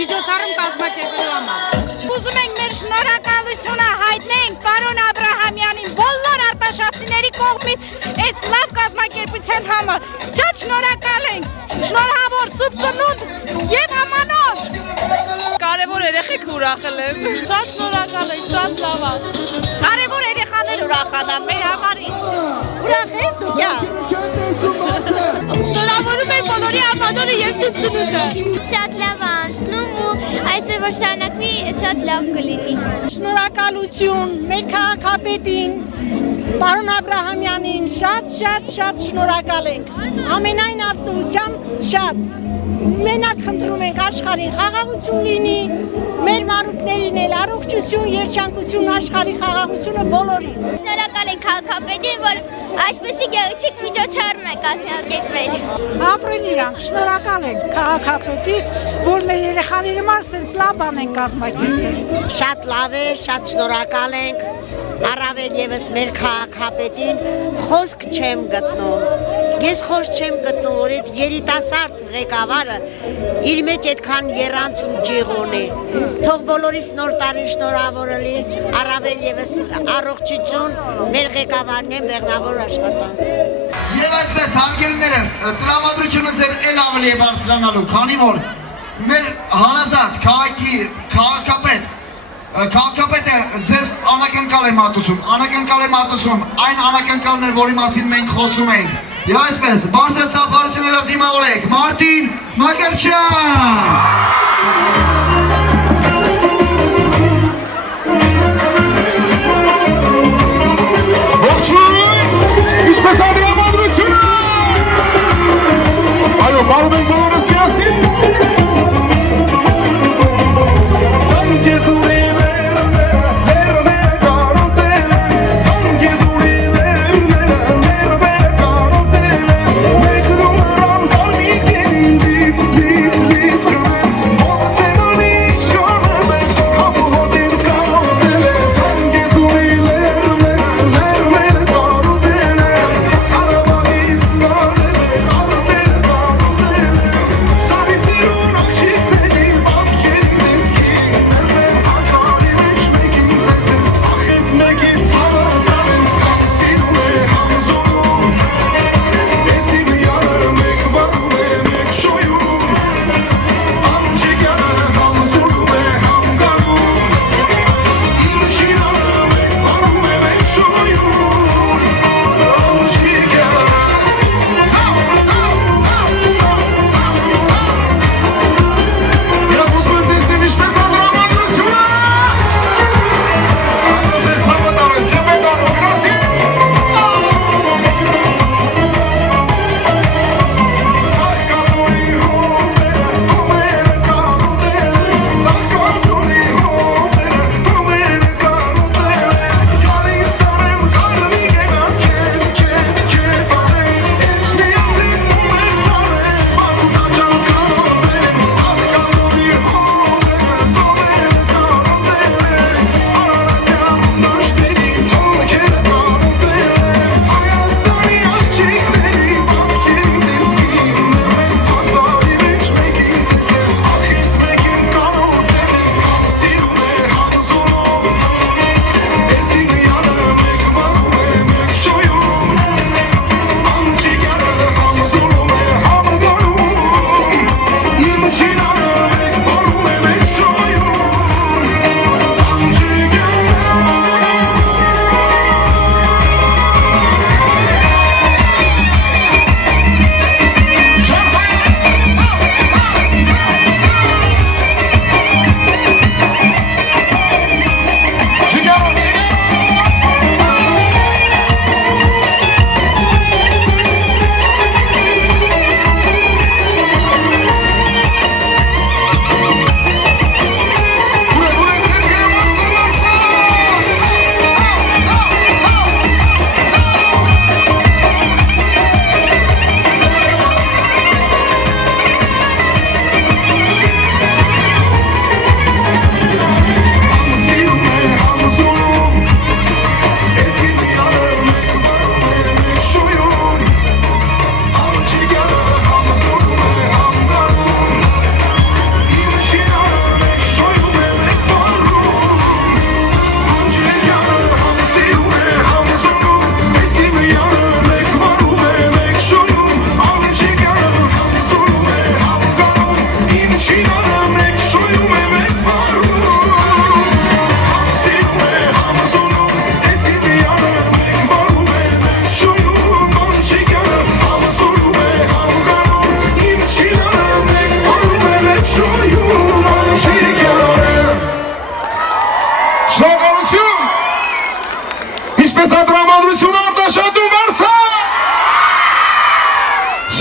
միջոցառում կազմակերպելու համար։ Ուզում ենք մեր շնորհակալությունը հայտնենք պարոն Աբրահամյանին բոլոր արտաշատցիների կողմից այս լավ կազմակերպության համար։ Շատ շնորհակալ ենք, շնորհավոր Սուրբ Ծնունդ եւ ամանոր։ Կարևոր երեխեք ուրախել եմ։ Շատ շնորհակալ ենք, շատ լավ է։ Կարևոր երեխաներ ուրախանան մեր համարին։ Ուրախ ես դու գա։ Շնորհավորում ենք բոլորի ամանորը եւ Սուրբ Ծնունդը։ Շատ լավ է անցնում ու այսօր որ շարունակվի շատ լավ կլինի։ Շնորհակալություն մեր քաղաքապետին պարոն Աբրահամյանին շատ շնորհակալ ենք։ Ամենայն աստուծությամբ շատ։ Մենակ խնդրում ենք աշխարհին խաղաղություն լինի, մեր մանուկներին էլ առողջություն, երջանկություն, աշխարհի խաղաղությունը բոլորին։ Շնորհակալ ենք քաղաքապետին, որ այսպեսի գեղեցիկ միջոցառում է կազմակերպել։ Ապրեն իրանք, շնորհակալ ենք քաղաքապետից, որ մեր երեխաների համար sense լավ բան են կազմակերպել։ Շատ լավ է, շատ շնորհակալ ենք, առավել եւս մեր քաղաքապետին խոսք չեմ գտնում։ Ես խոսք չեմ գտնում, որ այդ երիտասարդ ղեկավարը իր մեջ այդքան եռանց ու ջիղ ունի։ Թող բոլորիս նոր տարին շնորհավորելի, առավել եւս առողջություն մեր ղեկավարն են բեղնավոր աշխատանք։ Եվ այսպես հարգելիներս, տրամադրությունը ձեր էլ ավելի է բարձրանալու, քանի որ մեր հանազատ քաղաքի քաղաքապետը ձեզ անակնկալ է մատուցում, այն անակնկալն է, որի մասին մենք խոսում ենք։ Եվ այսպես, բարձր ծափարություններով դիմավորեք Մարտին Մակերչյան։ Ինչպես անդրամադրությունը։ Այո, բարում ենք բոլորս միասին։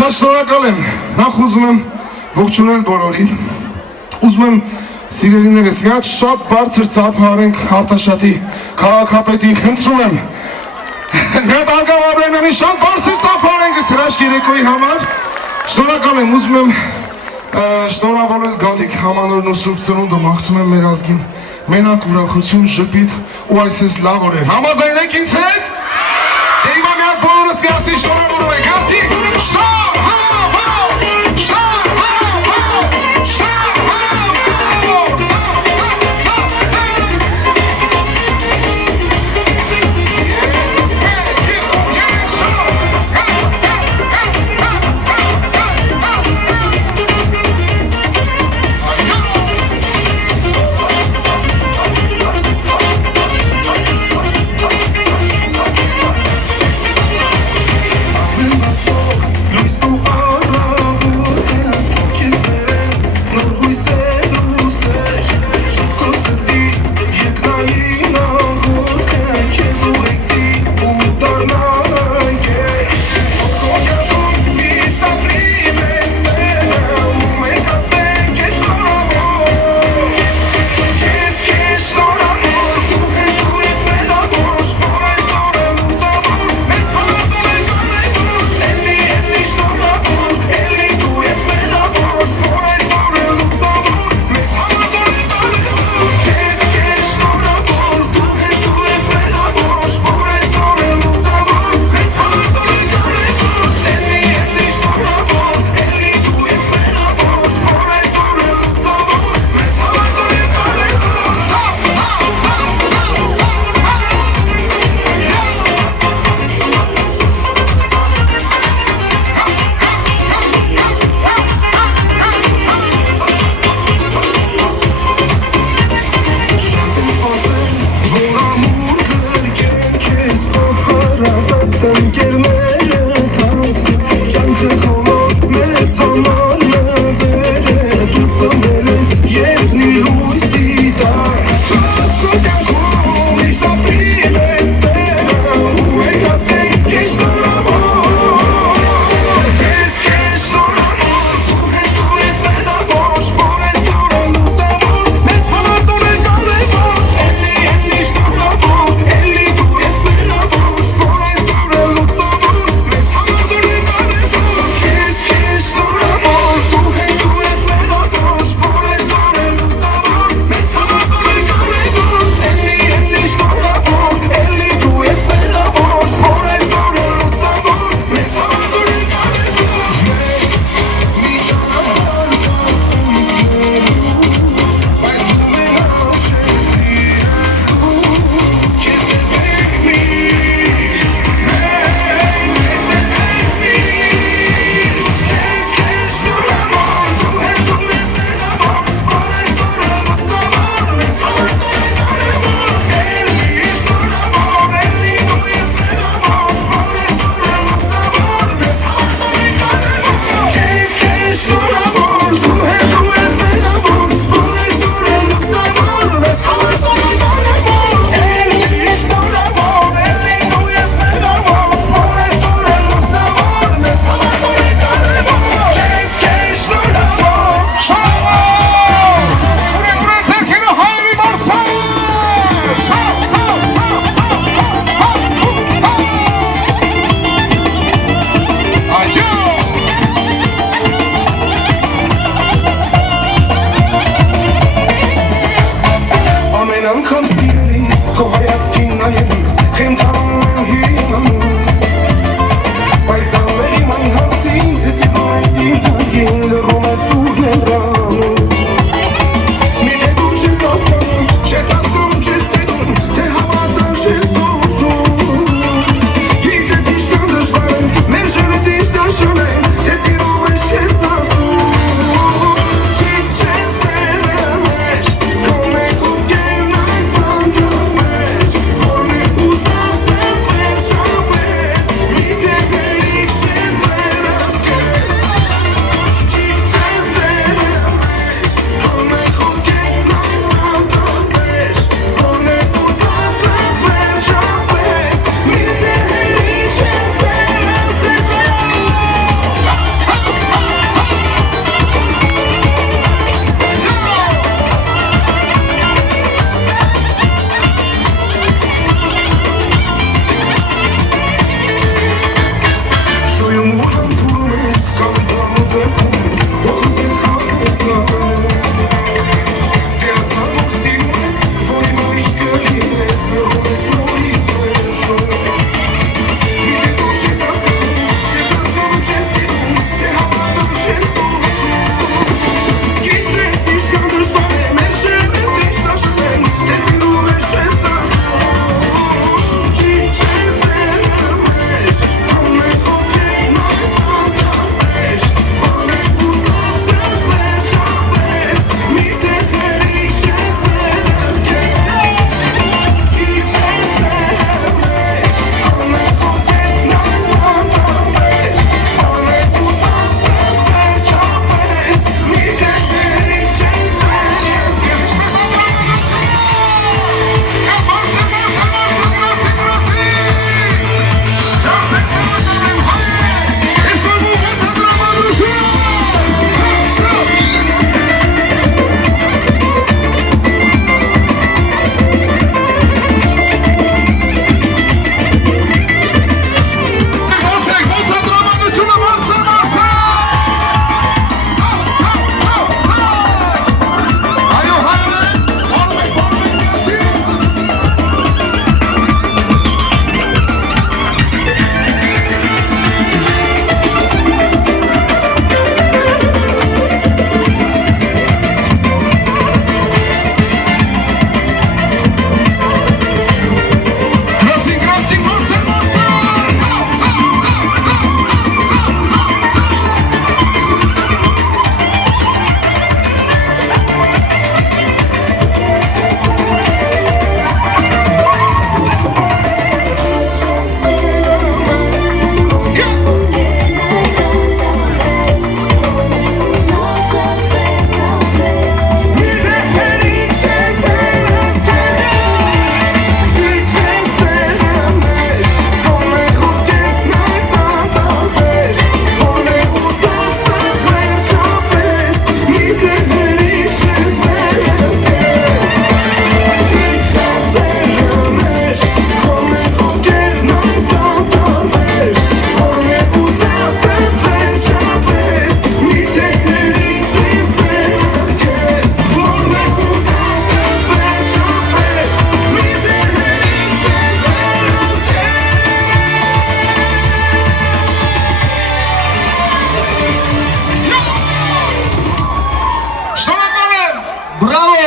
Շատ շնորհակալ եմ։ Նախ ուզում եմ ողջունել բոլորին։ Ուզում եմ սիրելիներս, շատ բարձր ծափ հարենք Արտաշատի քաղաքապետին, խնդրում եմ։ Նետ Արգավ Աբրահամյանի շատ բարձր ծափ հարենք հրաշք երեկոյի համար։ Շնորհակալ եմ, ուզում եմ շնորհավորել գալիք համանորն ու Սուրբ Ծնունդը, մաղթում եմ մեր ազգին մենակ ուրախություն, ժպիտ ու այսպես լավ օրեր։ Համաձայնեք ինձ հետ։ Հիմա միակ բոլորս միասին շնորհավորում ենք, ասի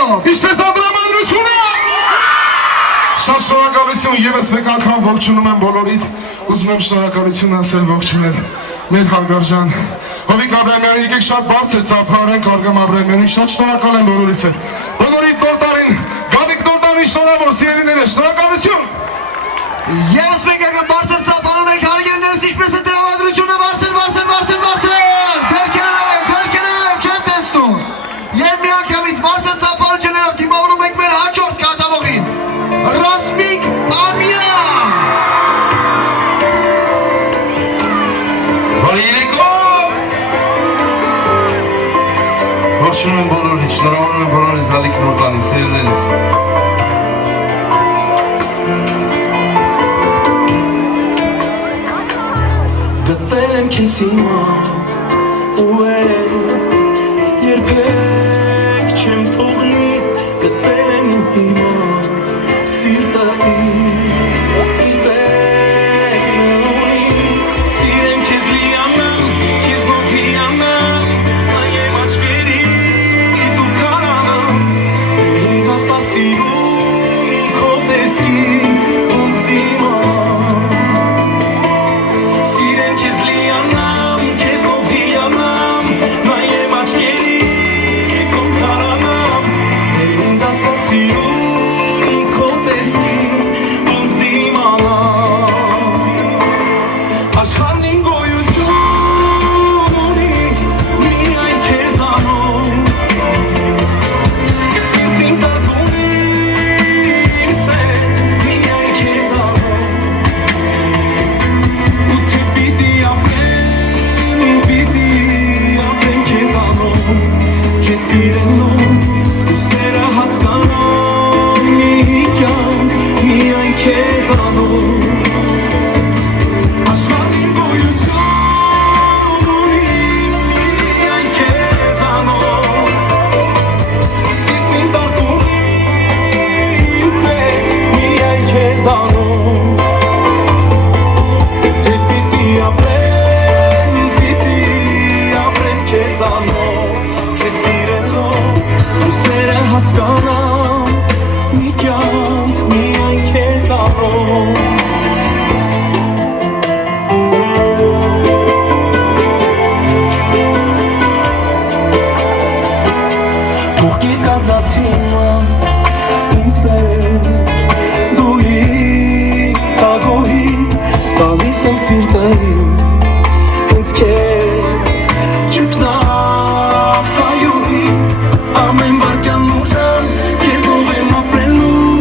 Ալիով։ Ինչպես անդրամադրությունը։ Շատ շնորհակալություն, եւս մեկ անգամ ողջունում եմ բոլորիդ, ուզում եմ շնորհակալություն ասել ողջունել մեր հարգարժան Հովիկ Աբրահամյանին, եկեք շատ բարձր ծափարենք Արգամ Աբրահամյանին, շատ շնորհակալ եմ բոլորից հետ։ Բոլորիդ նոր տարին, Գավիկ նոր տարին շնորհավոր սիրելիներս, շնորհակալություն։ Եվս մեկ անգամ բարձր ծափարում ենք հարգելներս, ինչպես է տրամադրությունը բարձր։ Ձերքերով չեմ տեսնում։ Եվ միանգամից բարձր ծափարություններով դիմավորում ենք մեր հաջորդ կատալոգին։ Ռասմիկ Ամյան։ Բարի երեկո։ Ողջունում եմ բոլորիդ, շնորհավորում եմ բոլորիդ գալիք նոր տարին, սիրելիներս։ Գտել եմ քեզ հիմա ու երբեք չեմ թողնի, գտել եմ հիմա սիրտը սիրեմ քեզ լիանամ, քեզ նոր հիանամ, նայեմ աչքերի դու կարանամ, ինձ ասա սիրում քո տեսքին ոնց դիմանամ, սիրեմ քեզ լիանամ, քեզ նոր հիանամ, նայեմ աչքերի դու կարանամ, ինձ ասա սիրում քո տեսքին ոնց դիմանամ, աշխարհն իմ գոյություն ունի միայն քեզանով, սիրտին զարդում իմ սեր միայն քեզանով, ու թե պիտի ապրեմ քեզանով, քեզ սիրելով, ու սերը հասկանամ մի կյանք միայն քեզանով, աշխարհն իմ գոյություն ունի միայն քեզանով, սիրտին զարդում իմ սեր միայն քեզանով, թե պիտի ապրեմ քեզանով, քեզ սիրելով, ու սերը հասկանամ մի կյանք միայն քեզանով, դու գիտկարդաց հիմա իմ սեր, դու ագոհի տալիս եմ սիրտը հենց քեզ ճգնահայուհի, ամեն վարկյան ուժան քեզով եմ ապրելու,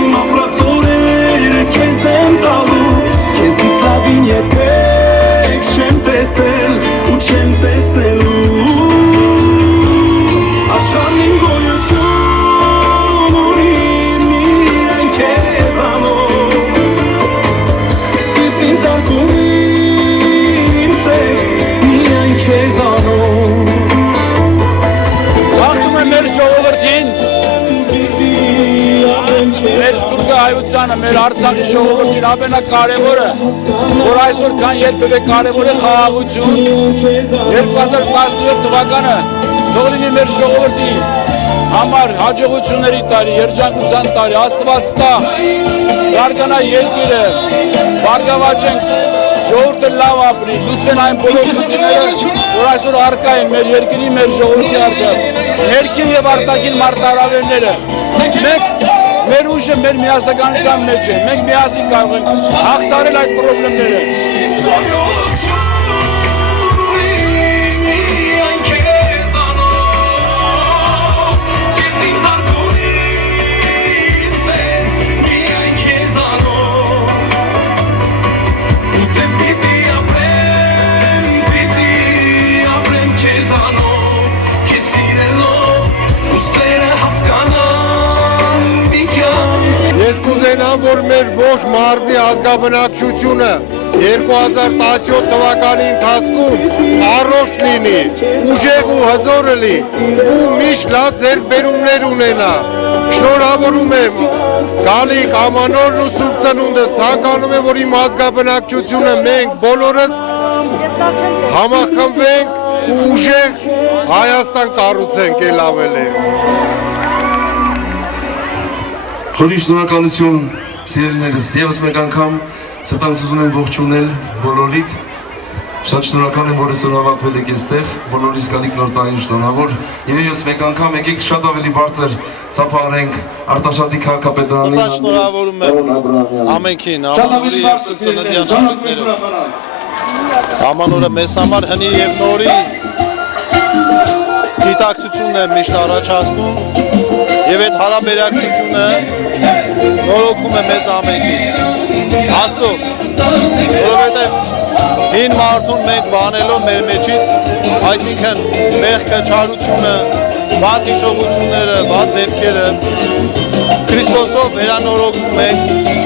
իմ ապրած օրերը քեզ եմ տալու, քեզնից լավին երբեք չեմ տեսել ու չեմ տեսնելու, աշխարհն իմ գոյություն ունի միայն քեզանով, սիրտին զարդում իմ սեր միայն քեզանով, Աղթում եմ մեր ժողովրդին, մեր սպուրգը հայությանը, մեր Արցախի ժողովրդին ամենակարևորը, որ այսօր կան երբևէ կարևոր է խաղաղություն, 2017 թվականը թող լինի մեր ժողովրդի համար հաջողությունների տարի, երջանկության տարի, Աստված տա, զարգանա երկիրը, բարգավաճենք, ժողովուրդը լավ ապրի, լուծվեն այն բոլոր խնդիրները, որ այսօր առկա են մեր երկրի, մեր ժողովրդի առջև, ներքին եւ արտաքին մարտահրավերները։ Մենք մեր ուժը մեր միասնականության մեջ է, մենք միասին կարող ենք հաղթահարել այդ խնդիրները։ Ես կուզենամ, որ մեր ողջ մարզի ազգաբնակչությունը 2017 թվականի ընթացքում առողջ լինի, ուժեղ ու հզոր լինի ու միշտ լավ ձեռքբերումներ ունենա։ Շնորհավորում եմ Գալիք Ամանորն ու Սուրբ Ծնունդը, ցանկանում եմ, որ իմ ազգաբնակչությունը մենք բոլորս համախմբենք ու ուժեղ Հայաստան կառուցենք, ել ավելի։ Եվ միանգամից բարձր ծափարում ենք հարգելներս, ինչպես է տրամադրությունը բարձր ծափարում ենք հարգելներս, Ռասմիկ Ամյան։ Եվ միանգամից բարձր ծափարում ենք հարգելներս, ինչպես է տրամադրությունը բարձր ծափարում ենք հարգելներս, Եվ միանգամից բարձր ծափարում ենք հարգելներս, ինչպես է տրամադրությունը բարձր ծափարում ենք հարգելներս, Խորի շնորհակալություն սիրելիներս, եւս մեկ անգամ սրտանց ուզում եմ ողջունել բոլորիդ։ Շատ շնորհակալ եմ, որ այսօր հավաքվել եք այստեղ, բոլորիս գալիք նոր տարին շնորհավոր։ Եվ եւս մեկ անգամ եկեք շատ ավելի բարձր ծափահարենք Արտաշատի քաղաքապետարանին։ Շատ շնորհավորում եմ ամենքին, Ամանորի եւ Սուսանեդյան շնորհներով։ Ամանորը մեզ համար հնի եւ նորի գիտակցությունն է միշտ առաջացնում եւ այդ հարաբերակցությունը նորոգում է մեզ ամենքից։ Աստծո, որովհետեւ հին մարդուն մենք բանելով մեր մեջից, այսինքն մեղքը, չարությունը, վատ հիշողությունները, վատ դեպքերը Քրիստոսով վերանորոգում ենք,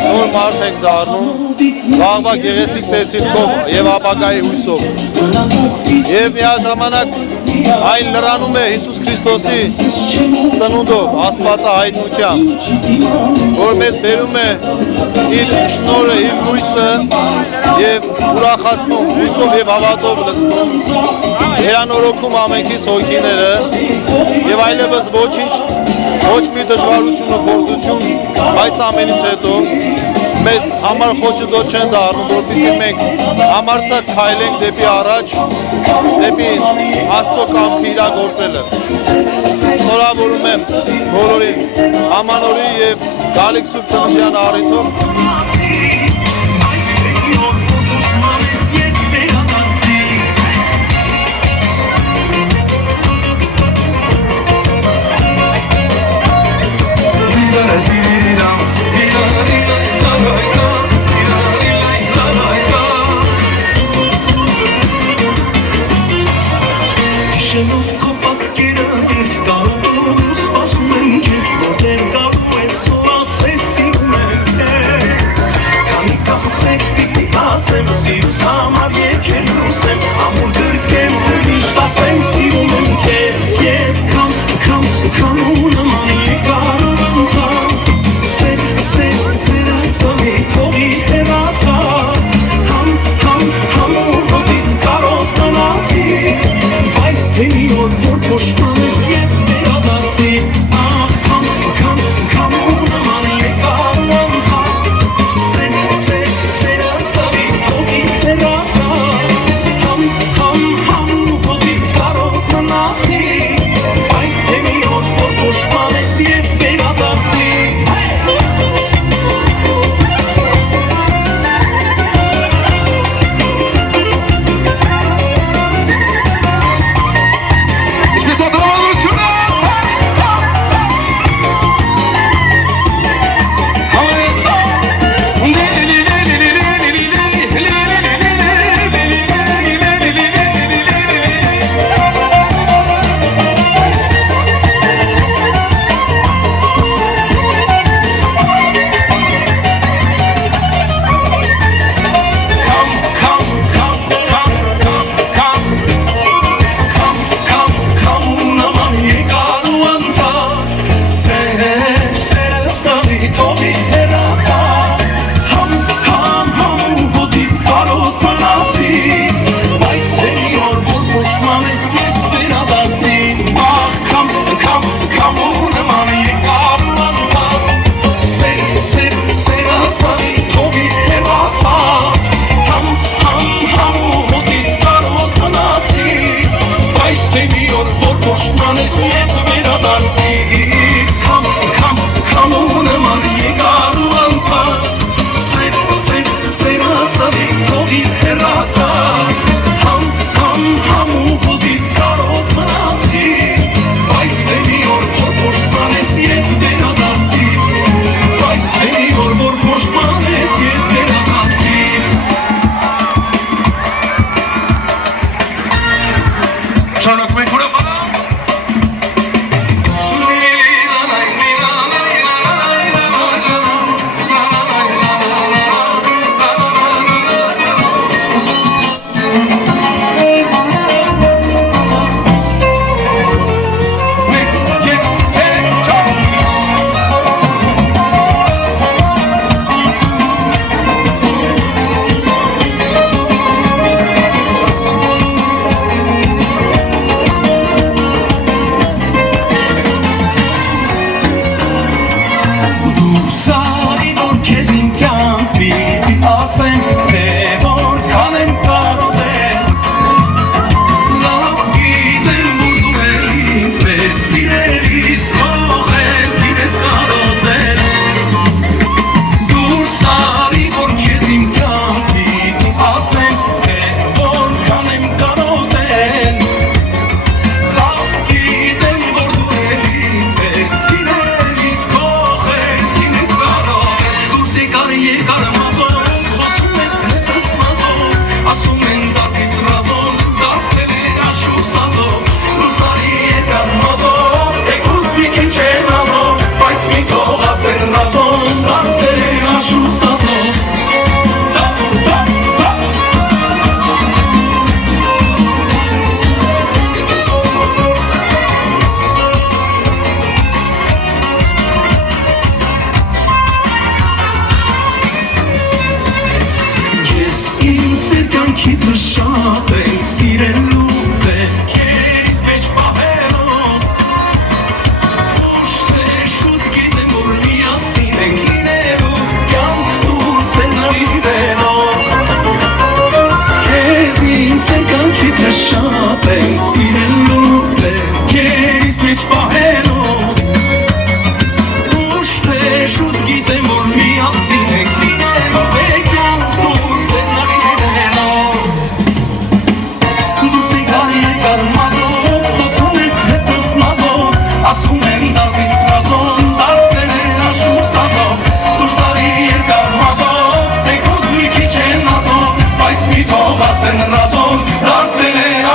նոր մարդ ենք դառնում, վաղվա գեղեցիկ տեսիլքով եւ ապագայի հույսով։ Եվ միաժամանակ այն լրանում է Հիսուս Քրիստոսի ծնունդով, Աստվածահայտնությամբ, որ մեզ բերում է իր շնորհը, իր հույսը եւ ուրախացնում, հույսով եւ հավատով լցնում, վերանորոգում ամենքիս հոգիները եւ այլևս ոչինչ, ոչ մի դժվարություն ու փորձություն այս ամենից հետո մեզ համար խոչընդոտ չեն դառնում, որպեսզի մենք համարձակ քայլենք դեպի առաջ, դեպի Աստծո կամքը իրագործելը։ Շնորհավորում եմ բոլորին Ամանորի եւ Գալիք Սուրբ Ծննդյան առիթով։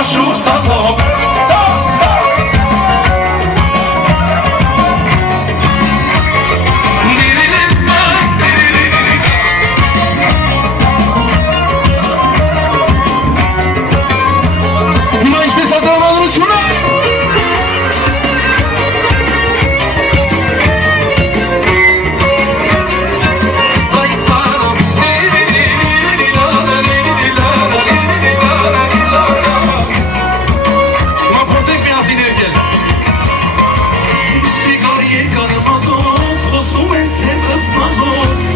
աշուխ սազով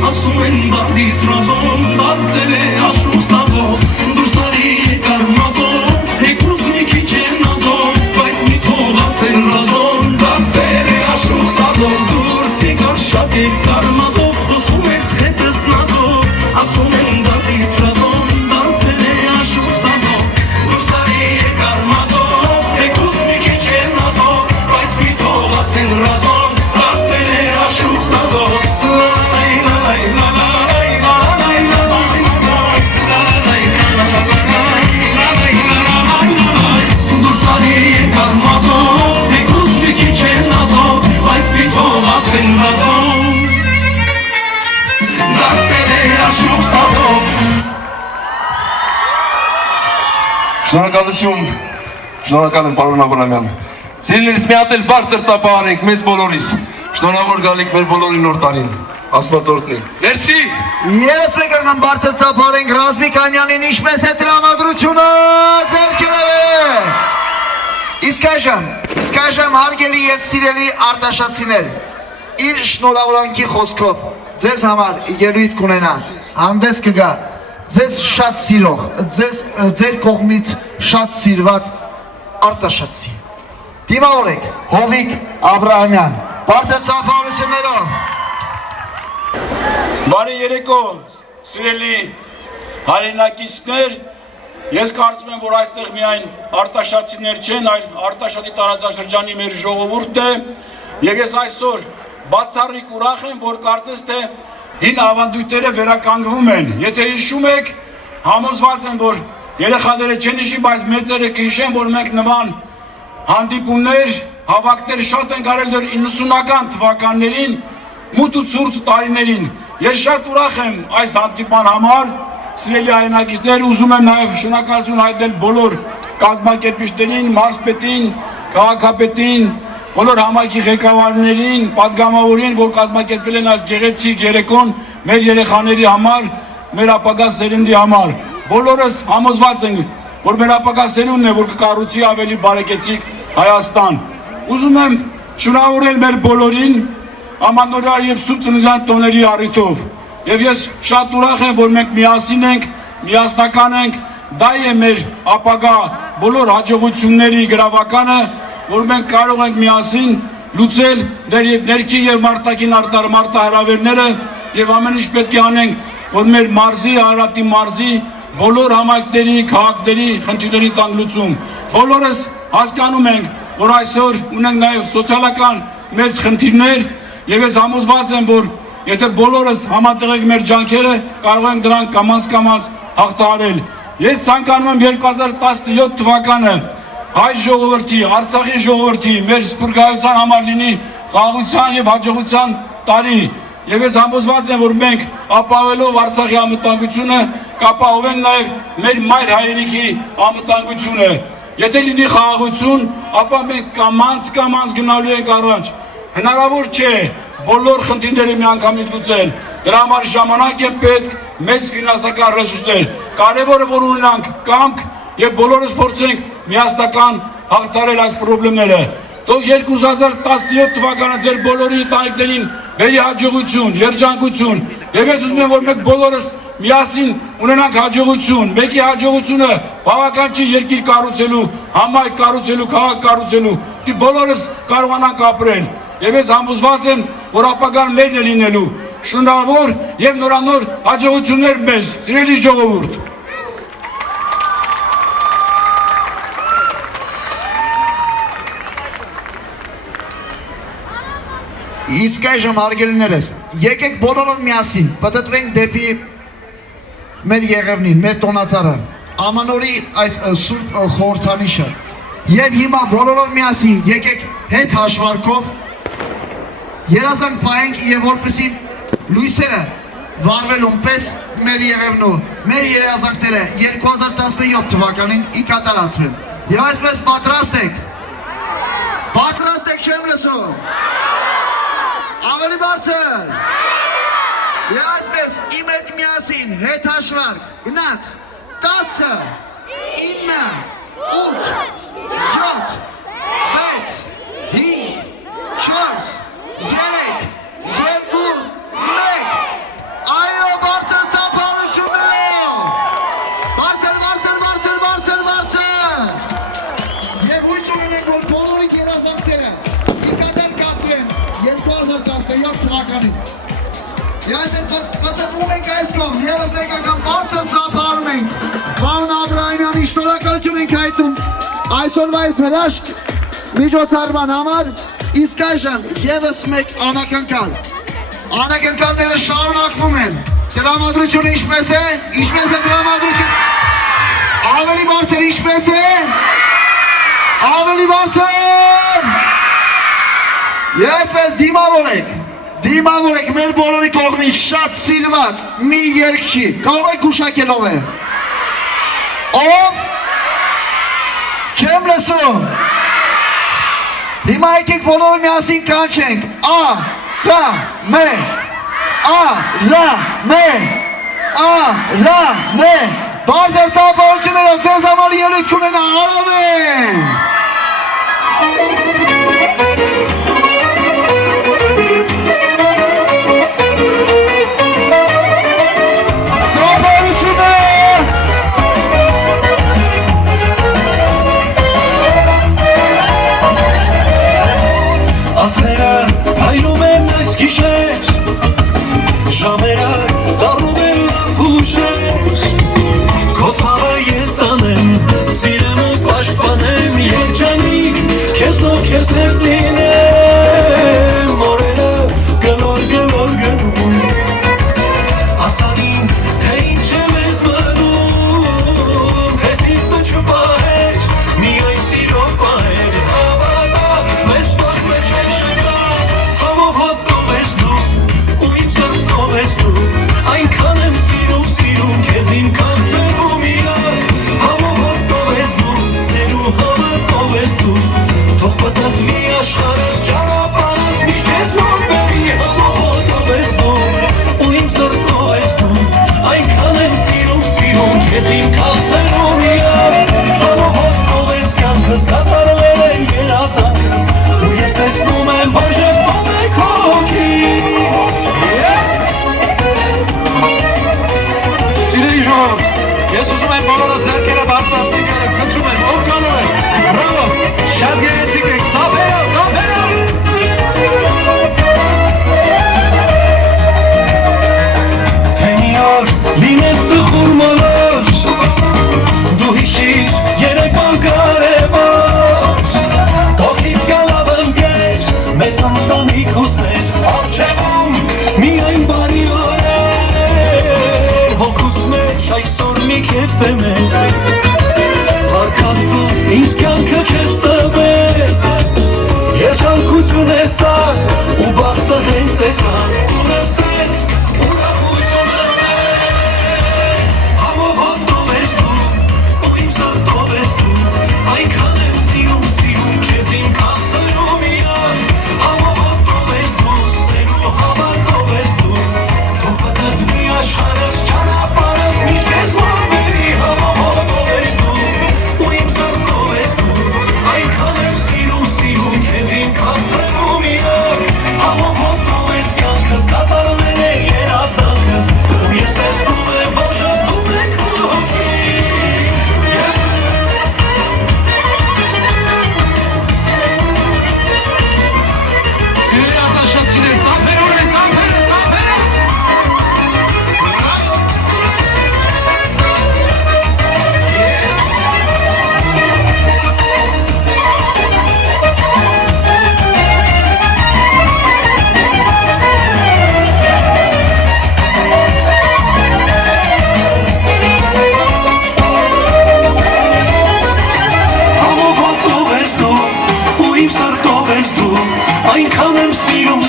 ասում են դարդից ռազով, դարձել է աշուխ սազով, դուրսարի եկար մազով, թեկուզ մի քիչ է նազով, բայց մի թող ասեն ռազով, դարձել է աշուխ սազով, դուրս եկար շատ եկար մազով, խոսում ես հետս նազով, ասում են դարդից ռազով, դարձել է աշուխ սազով, դուրսարի եկար մազով, թեկուզ մի քիչ է նազով, բայց մի թող ասեն ռազով, դարձել է աշուխ սազով, Շնորհակալություն, շնորհակալ եմ պարոն Աբրահամյան։ Սիրելիներս, մի հատ էլ բարձր ծափահարենք մեզ բոլորիս։ Շնորհավոր գալիք մեր բոլորի նոր տարին։ Աստված օրհնի։ Մերսի։ Եվս մեկ անգամ բարձր ծափարենք Ռազմիկ Անյանին, ինչպես է տրամադրությունը ձեռքերևե։ Իսկ այժմ հարգելի եւ սիրելի արտաշատցիներ, իր շնորհավորանքի խոսքով ձեզ համար ելույթ կունենաս, հանդես կգա ձեզ շատ սիրող, ձեր կողմից շատ սիրված արտաշատցի։ Դիմավորեք Հովիկ Աբրահամյան, բարձր ծափահարություններով։ Բարի երեկո, սիրելի հայրենակիցներ, ես կարծում եմ, որ այստեղ միայն արտաշատցիներ չեն, այլ արտաշատի տարածաշրջանի մեր ժողովուրդն է, եւ ես այսօր բացառիկ ուրախ եմ, որ կարծես թե հին ավանդույթները վերականգնվում են։ Եթե հիշում եք, համոզված եմ, որ երեխաները չեն հիշի, բայց մեծերը կհիշեն, որ մենք նման հանդիպումներ, հավաքներ շատ են կարել դեռ 90-ական թվականներին, մութ ու ցուրտ տարիներին։ Ես շատ ուրախ եմ այս հանդիպման համար, սիրելի հայրենակիցներ, ուզում եմ նաև շնորհակալություն հայտնել բոլոր կազմակերպիչներին, մարզպետին, քաղաքապետին, բոլոր համայնքի ղեկավարներին, պատգամավորին, որ կազմակերպել են այս գեղեցիկ երեկոն մեր երեխաների համար, մեր ապագա սերնդի համար։ Բոլորս համոզված ենք, որ մեր ապագա սերունդն է, որ կկառուցի ավելի բարեկեցիկ Հայաստան։ Ուզում եմ շնորհավորել մեր բոլորին ամանորյա եւ սուրբ ծննդյան տոների առիթով։ Եվ ես շատ ուրախ եմ, որ մենք միասին ենք, միասնական ենք, դա է մեր ապագա բոլոր հաջողությունների գրավականը, որ մենք կարող ենք միասին լուծել ներքի եւ մարտակին մարտահրավերները եւ ամեն ինչ պետք է անենք, որ մեր մարզի, Արարատի մարզի բոլոր համայնքների, քաղաքների խնդիրների տանք լուծում։ Բոլորս հասկանում ենք, որ այսօր ունենք նաեւ սոցիալական մեծ խնդիրներ եւ ես համոզված եմ, որ եթե բոլորս համատեղենք մեր ջանքերը, կարող ենք դրանք կամաց հաղթահարել։ Ես ցանկանում եմ 2017 թվականը հայ ժողովրդի, Արցախի ժողովրդի, մեր սփյուռքահայության համար լինի խաղաղության եւ հաջողության տարի։ Եվ ես համոզված եմ, որ մենք ապահովելով Արցախի անվտանգությունը, կապահովենք նաեւ մեր մայր հայրենիքի անվտանգությունը։ Եթե լինի խաղաղություն, ապա մենք կամաց գնալու ենք առաջ։ Հնարավոր չէ բոլոր խնդիրները միանգամից լուծել։ Դրա համար ժամանակ է պետք, մեծ ֆինանսական ռեսուրսներ։ Կարևորը որ ունենանք կամք եւ բոլորս փորձենք միասնական հաղթահարել այս խնդիրները։ Թող 2017 թվականը ձեր բոլորի ընտանիքներին բերի հաջողություն, երջանկություն։ Եվ ես ուզում եմ, որ մենք բոլորս միասին ունենանք հաջողություն։ Մեկի հաջողությունը բավական չի երկիր կառուցելու, համայնք կառուցելու, քաղաք կառուցելու։ Դի բոլորս կարողանանք ապրել։ Եվ ես համոզված եմ, որ ապագան մերն է լինելու։ Շնորհավոր եւ նորանոր հաջողություններ մեզ, սիրելի ժողովուրդ։ Իսկ այժմ հարգելիներս, եկեք բոլորով միասին պտտվենք դեպի մեր եղևնին, մեր տոնածառը։ Ամանորի այս սուրբ խորհրդանիշը։ Եվ հիմա բոլորով միասին եկեք հետ հաշվարկով երազանք պահենք եւ որպեսզի լույսերը վառվելուն պես մեր եղևնու, մեր երազանքները 2017 թվականին կատարածվեն։ Եվ այսպես պատրաստ եք։ Պատրաստ եք, չեմ լսում։ Ավելի բարձր։ Եվ այսպես իմ հետ միասին հետ հաշվարկ, գնաց 10, 9, 8, 7, 6, 5, 4, 3, 2, 1, այո, բարձր ծափահարություններով, բարձր, և հույս ունենենք, որ բոլորի երազանքները կկատար կացվեն 2017 թվականին։ Այսեն պտտվում ենք այս կողմ, ևս մեկ անգամ բարձր ծափահարում ենք, պարոն Աբրահամյանի շնորհակալություն ենք հայտնում այսօրվա այս հրաշք միջոցառման համար, իսկ այժմ ևս մեկ անակնկալ։ Անակնկալները շարունակվում են։ Տրամադրությունը ինչպես է? Ինչպես է տրամադրությունը? Ավելի բարձր ինչպես է? Ավելի բարձր։ Եվ այսպես դիմավորեք մեր բոլորի կողմից շատ սիրված մի երգչի, կարող եք գուշակելով է։ Ով? Չեմ լսում։ Հիմա եկեք բոլորը միասին կանչենք Արամե բարձր ծափահարություններով ձեզ համար ելույթ կունենա Արամեն։ Ասները հայլում են այս գիշեր, ժամերը դառնում են լավ ուժեր, քո ցավը ես տանեմ, սիրեմ ու պաշտպանեմ, երջանիկ քեզնով քեզ հետ լինեմ, օրերը գլոր գնում, ասան ինձ, թե ինչ եմ ես մնում, թե սիրտը չպահեր, միայն սիրո պահեր, մեզ պած մեջ է շկա, համով հոտով ես դու, ու իմ ծրտով ես դու, այնքան եմ սիրում, քեզ իմ կաղցերում իրար, համով հոտով ես դու, սերու համով ես դու, թող պտատվի աշխարհս ճանապարհս, միշտ ես հոտբերի, համով հոտով ես դու, ու իմ ծրտով ես դու, այնքան եմ սիրում, քեզ իմ կաղցերում իրար, համով հոտով ես կյանքս, կատարվել են երազանքս, ու ես տեսնում եմ բաժնվում է քո հոգին։ Սիրելի ժողովուրդ, ես ուզում եմ բոլորս ձեռքերը բարձրացնենք, խնդրում եմ, ով կարող է, բրավո, շատ գեղեցիկ եք, ծափերով։ Թե մի օր լինես տխուր մոլոր, դու հիշիր երեկվան կարևոր, կողքիդ գալավ ընկեր, մեծ ընտանիք հոսներ, առջևում միայն բարի օրեր, հոգուս մեջ այսօր մի քեֆ է մեծ, Փառք Աստծուն ինձ կյանքը քեզ տվեց, երջանկություն է սա, ու բախտը հենց է սա, ու լսես, ուրախություն լսես, համով հոտով ես դու, ու իմ սրտով ես դու, այնքան եմ սիրում, քեզ իմ կաղցերում իրար, համով հոտով ես դու, սերու հավատով ես դու, թող պտտվի աշխարհս ճանապարհս, միշտ ես հորբերի ու իմ սրտով ես դու այնքան եմ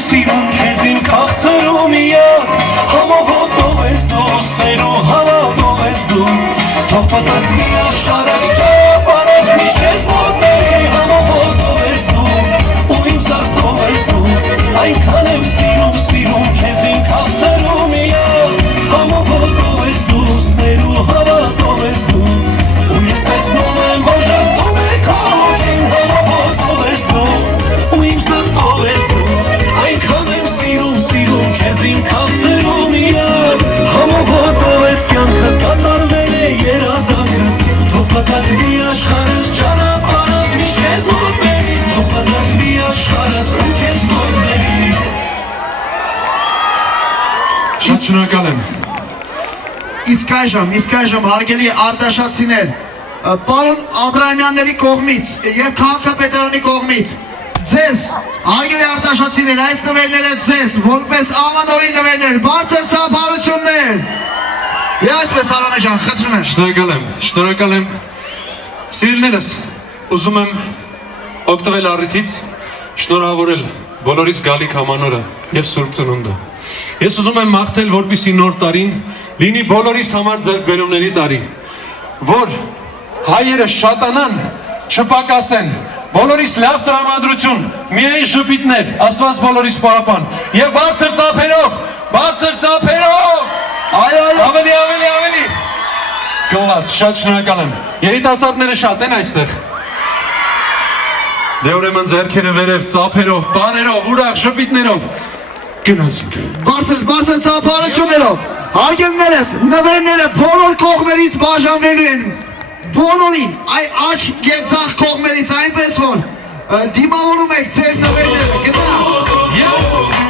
սիրում քեզ իմ քաղցրում միակ համովոտով ես դու սեր ու հավատով ես դու թող պատտվի աշխարհս ճապարս միշտ ես մոտների համովոտով ես դու ու իմ սրտով ես դու այնքան եմ սիրում քեզ իմ քաղցրում միակ համովոտով ես դու սեր ու հավատով ես դու ու ես տեսնում եմ որ ժպտում է քո հոգին համովոտով ես դու ու իմ սրտով ես դու այնքան եմ սիրում քեզ իմ քաղցրում միակ համովոտով ես կյանքս կատարվել է երազանքս թող պատտվի աշխարհս ճանապարհս միշտ քեզ մոտ բերի թող պատտվի աշխարհս ու քեզ մոտ բերի Շատ շնորհակալ եմ Իսկ այժմ հարգելի արտաշատցիներ, պարոն Աբրահամյանների կողմից եւ քաղաքապետարանի կողմից ձեզ, հարգելի արտաշատցիներ, այս նվերները ձեզ, որպես ամանորի նվերներ, բարձր ծափարություններ։ Եվ այսպես Արամե ջան, խնդրում եմ։ Շնորհակալ եմ։ Սիրելիներս, ուզում եմ օգտվել առիթից շնորհավորել բոլորից գալիք ամանորը եւ Սուրբ Ծնունդը։ Ես ուզում եմ մաղթել, որպեսզի նոր տարին լինի բոլորիս համար ձեռքբերումների տարի, որ հայերը շատանան, չպակասեն, բոլորիս լավ տրամադրություն, միայն ժպիտներ, Աստված բոլորիս պահապան եւ բարձր ծափերով, ավելի, գոհաս, շատ շնորհակալ եմ, երիտասարդները շատ են այստեղ, դե ուրեմն ձեռքերը վերև, ծափերով, բաներով, ուրախ ժպիտներով, գնացինք։ Բարձր ծափարություններով, հարգելիներս, նվերները բոլոր կողմերից բաժանվելու են, բոլորին, աջ և ձախ կողմերից, այնպես որ դիմավորում եք ձեր նվերները, գտա։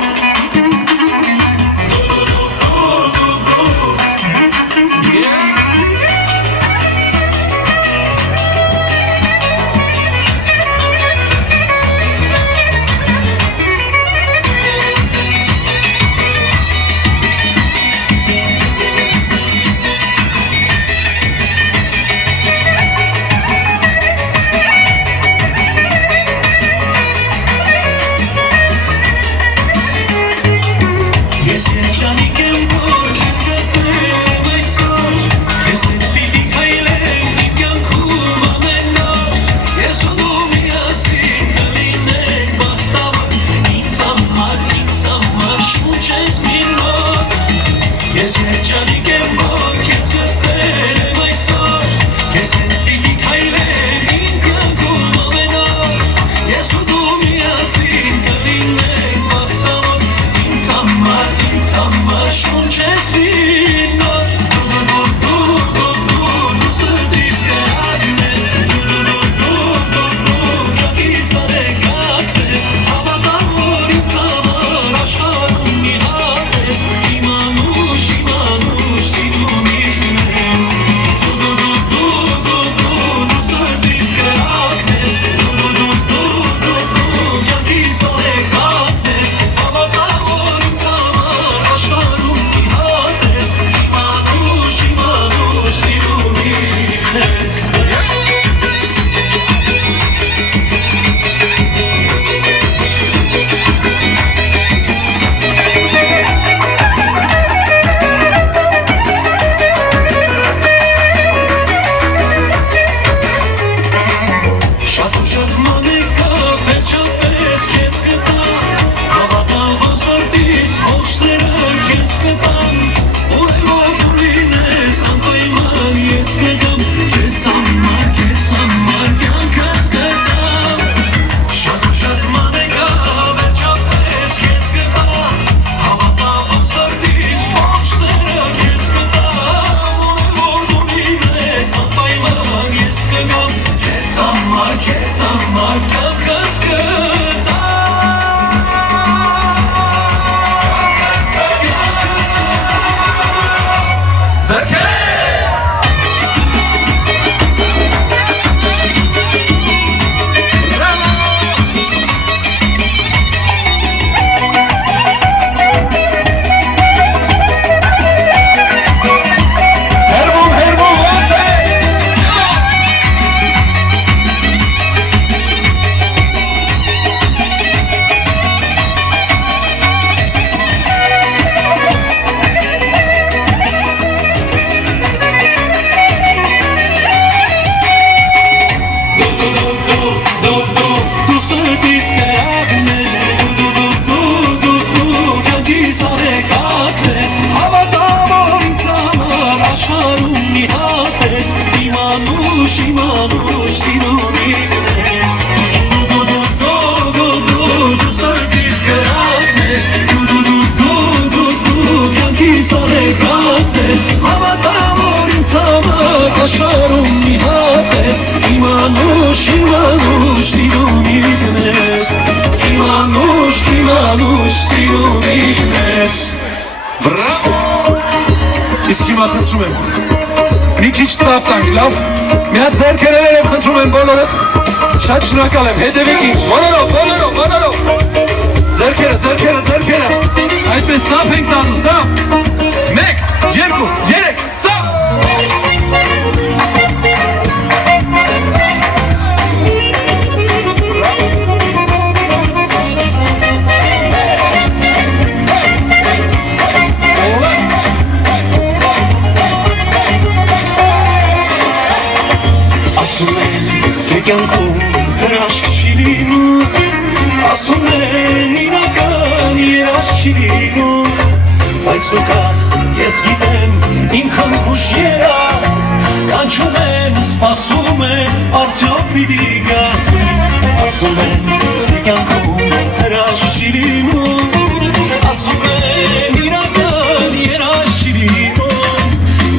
Սրտիս կրակն ես դու կյանքիս արեկատ ես Հավատամ որ ինձ համար աշխարհում մի հատ ես Իմանուշ սիրունիքն ես Դու սրտիս կրակն ես դու կյանքիս արեկատ ես Հավատամ որ ինձ համար աշխարհում մի հատ ես Իմանուշ սիրունիքն ես Իմանուշ սիրունիքն ես Բրավո Իսկ հիմա խնդրում եմ մի քիչ տապ տանք, լավ մի հատ ձեռքերել եմ խնդրում եմ բոլորդ շատ շնորհակալ եմ, հետևեք ինձ բոլորով ձեռքերը այդպես ծափ ենք տանում, ծափ 1, 2, 3, ծափ Ասում են, թե կյանքում հրաշք չի լինում Ասում են, իրական երաշխ չի լինում Բայց դու կաս, ես գիտեմ, ինքն հուշ երաս Կանչում են, սպասում են, արդյոք պիտի գաս Ասում են, թե կյանքում հրաշք չի լինում Ասում են, իրական երաշխ չի լինում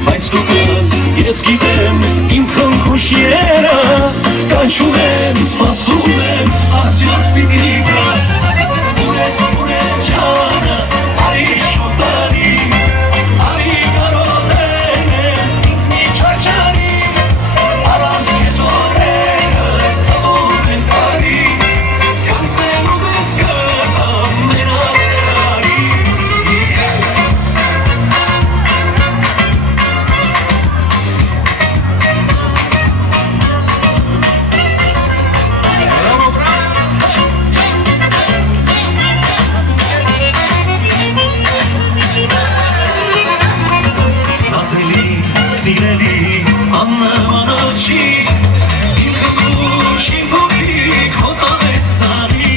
Բայց դու կաս, ես գիտեմ, ինքն հուշ երաս Կանչում եմ, սպասում եմ, արդյոք պիտի գաս Ուրես ջանս, արի շուտանի Արի կարոտեն եմ, ինձ մի չաչանի Առանց կեզ օրերս թվում են կարի Կանցեմ ու դες կտամ մենակ ներարի Սիրելի աննմանալ չի Ինքը դուր շին փոքրիկ հոտավեց ծանի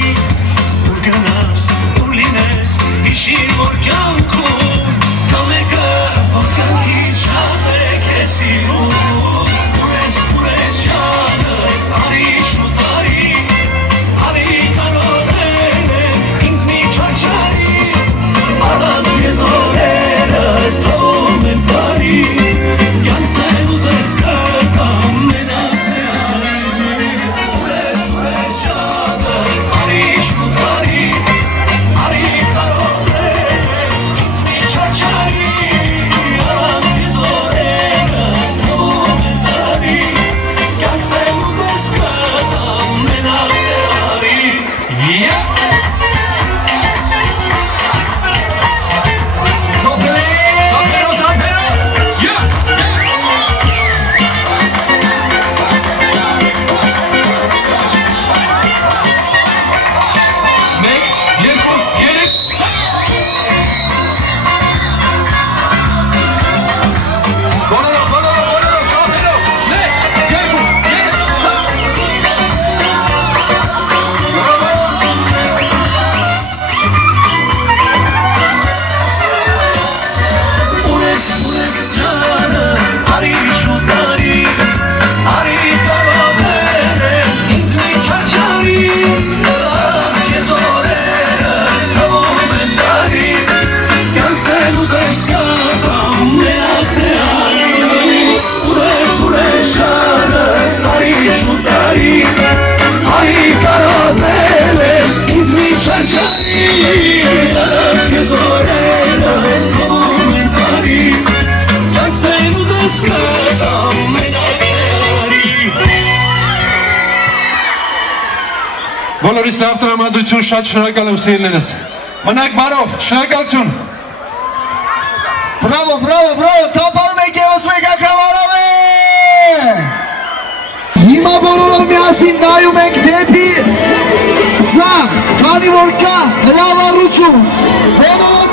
Ուր գնաս, ուր լինես, իշիր որ կյանքում Կամեկը որ կյանքից շատ է քեզ սիրում Ուրես ջանս, արի շուտ արի կարոտեն եմ, ինձ մի չաչարի Առանց ես օրերս թվում եմ բարի Յանցել ուզես կտամ մենակ թե արի Ուրես շատս արի շուտ արի կարոտեն ինձ մի չաչարի Առանց քեզ օրերս թվում եմ բարի Յանցել ուզես կտամ մենակ թե արի Բոլորիս լավ տրամադրություն, շատ շնորհակալ եմ սիրելիներս Մնաք բարով, շնորհակալություն Բրավո, ծափարում եք ևս մեկ անգամ արավե Հիմա բոլորով միասին նայում ենք դեպի ձախ, քանի որ կա հրավառություն Բոլորով